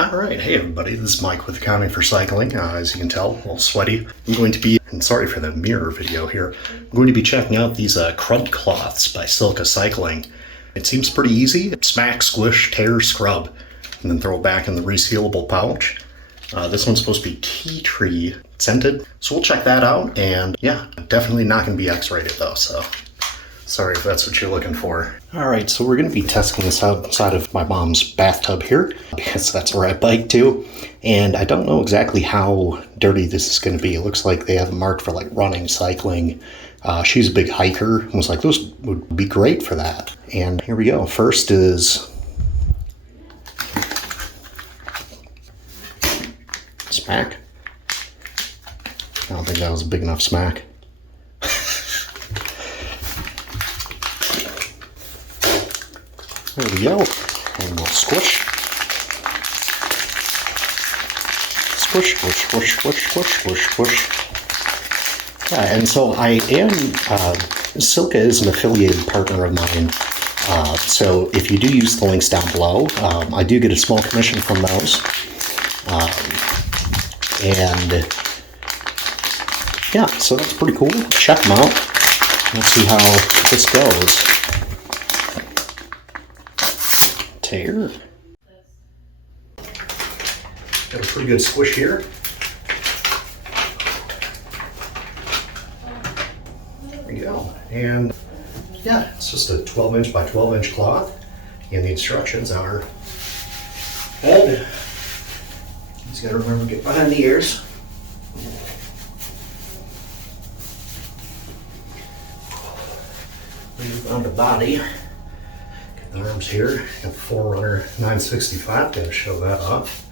Alright, hey everybody, this is Mike with Accounting for Cycling. As you can tell, a little sweaty. I'm going to be, and sorry for the mirror video here, I'm going to be checking out these Crud Cloths by SILCA I. It seems pretty easy. Smack, squish, tear, scrub, and then throw it back in the resealable pouch. This one's supposed to be tea tree scented, so we'll check that out, and yeah, definitely not going to be X-rated though, so sorry if that's what you're looking for. Alright, so we're going to be testing this outside of my mom's bathtub here, because that's where I bike to, and I don't know exactly how dirty this is going to be. It looks like they have it marked for like running, cycling. She's a big hiker, and was like, this would be great for that. And here we go. First is smack. I don't think that was a big enough smack. There we go. And we'll squish. Squish, squish, squish, squish, squish, squish, squish. Yeah, and so I am, SILCA is an affiliated partner of mine. So if you do use the links down below, I do get a small commission from those. And yeah, so that's pretty cool. Check them out. Let's see how this goes. Tear. Got a pretty good squish here. There we go. And yeah, it's just a 12-inch by 12-inch cloth. And the instructions are head. Just gotta remember to get behind the ears. Move on the body. The arms here, got the Forerunner 965, gonna show that off.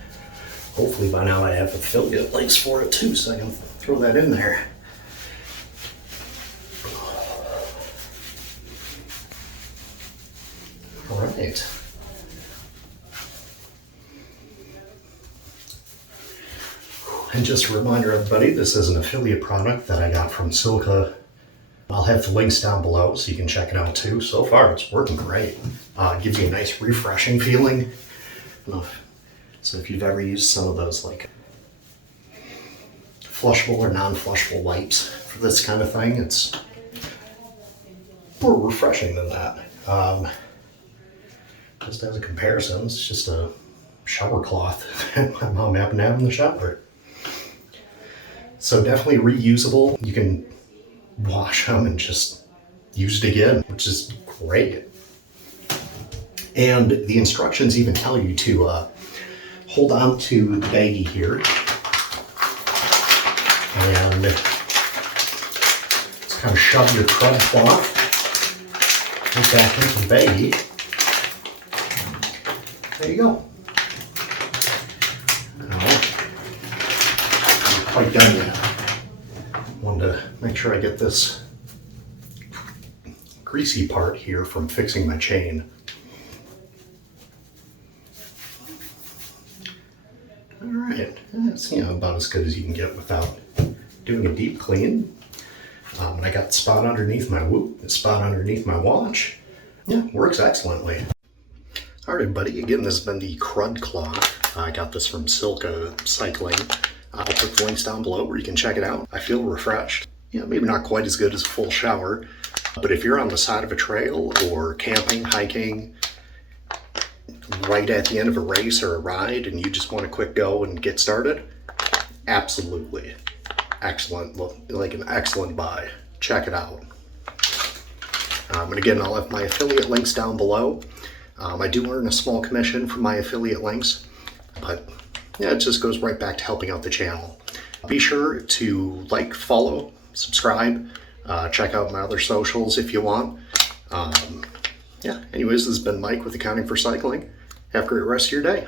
Hopefully by now I have affiliate links for it too, so I can throw that in there. Alright. And just a reminder everybody, this is an affiliate product that I got from SILCA. I'll have the links down below so you can check it out too. So far it's working great. It gives you a nice refreshing feeling. So if you've ever used some of those like flushable or non-flushable wipes for this kind of thing, it's more refreshing than that. Just as a comparison, it's just a shower cloth my mom happened to have in the shower. So definitely reusable. You can wash them and just use it again, which is great. And the instructions even tell you to hold on to the baggie here and just kind of shove your Crud cloth right back into the baggie. There you go. Now, I'm quite done yet. Wanted to make sure I get this greasy part here from fixing my chain. Alright, that's about as good as you can get without doing a deep clean. And I got the spot underneath my whoop, the spot underneath my watch. Yeah, works excellently. Alright everybody, again this has been the Crud Cloth. I got this from SILCA Cycling. I'll put the links down below where you can check it out. I feel refreshed. Yeah, maybe not quite as good as a full shower, but if you're on the side of a trail or camping, hiking, right at the end of a race or a ride and you just want a quick go and get started, absolutely. Excellent, like an excellent buy. Check it out. And again, I'll have my affiliate links down below. I do earn a small commission from my affiliate links, but yeah, it just goes right back to helping out the channel. Be sure to like, follow, subscribe, check out my other socials if you want. Yeah, anyways, this has been Mike with Accounting for Cycling. Have a great rest of your day.